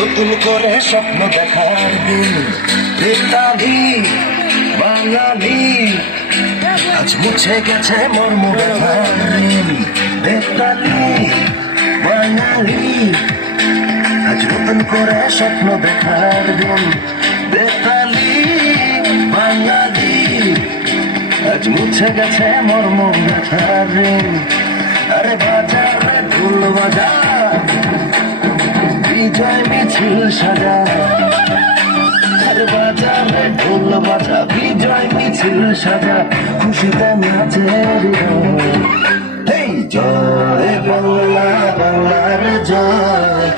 নতুন করে স্বপ্ন দেখার দিন বেতালি বাঙালি আজ মুছে গেছে মর্ম ব্যথার ঋণ বেতালি বাঙালি আজ নতুন করে স্বপ্ন দেখার দিন বেতালি বাঙালি আজ মুছে গেছে মর্ম ব্যথার ঋণ আরে বাজারে ঢোল বাজা বিজয় মিছিল সাজা আরে বাজারে ঢোল বাজা বিজয় মিছিল সাজা খুশিতে নাচের এই জয় বাংলা বাংলার জয়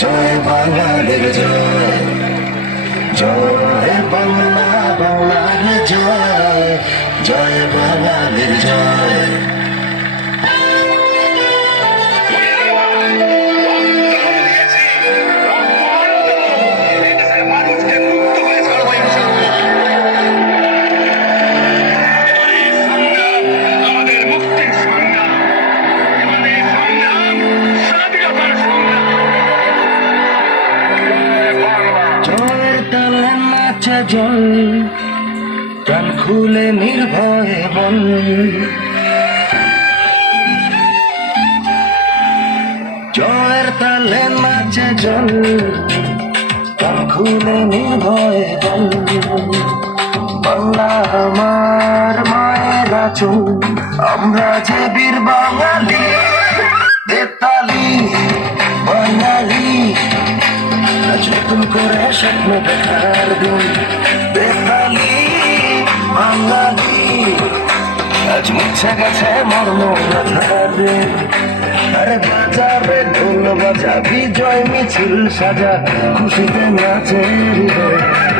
জয় বাঙালির জয় জয় বাংলা বাংলার জয় জয় বাঙালির জয় জয় প্রাণ খুলে নির্ভয়ে বল জয়ের তালে নাচে জল প্রাণ খুলে নির্ভয়ে বল বাংলা আমার মায়ের আঁচল আমরা যে বীর বাঙালি বেতালি বাঙালি আজ নতুন করে স্বপ্ন দেখার দিন বেতালি বাঙালি আজ মুছে গেছে মর্ম ব্যথার ঋণ আরে বাজারে ঢোল বাজা বিজয় মিছিল সাজা খুশিতে নাচে হৃদয়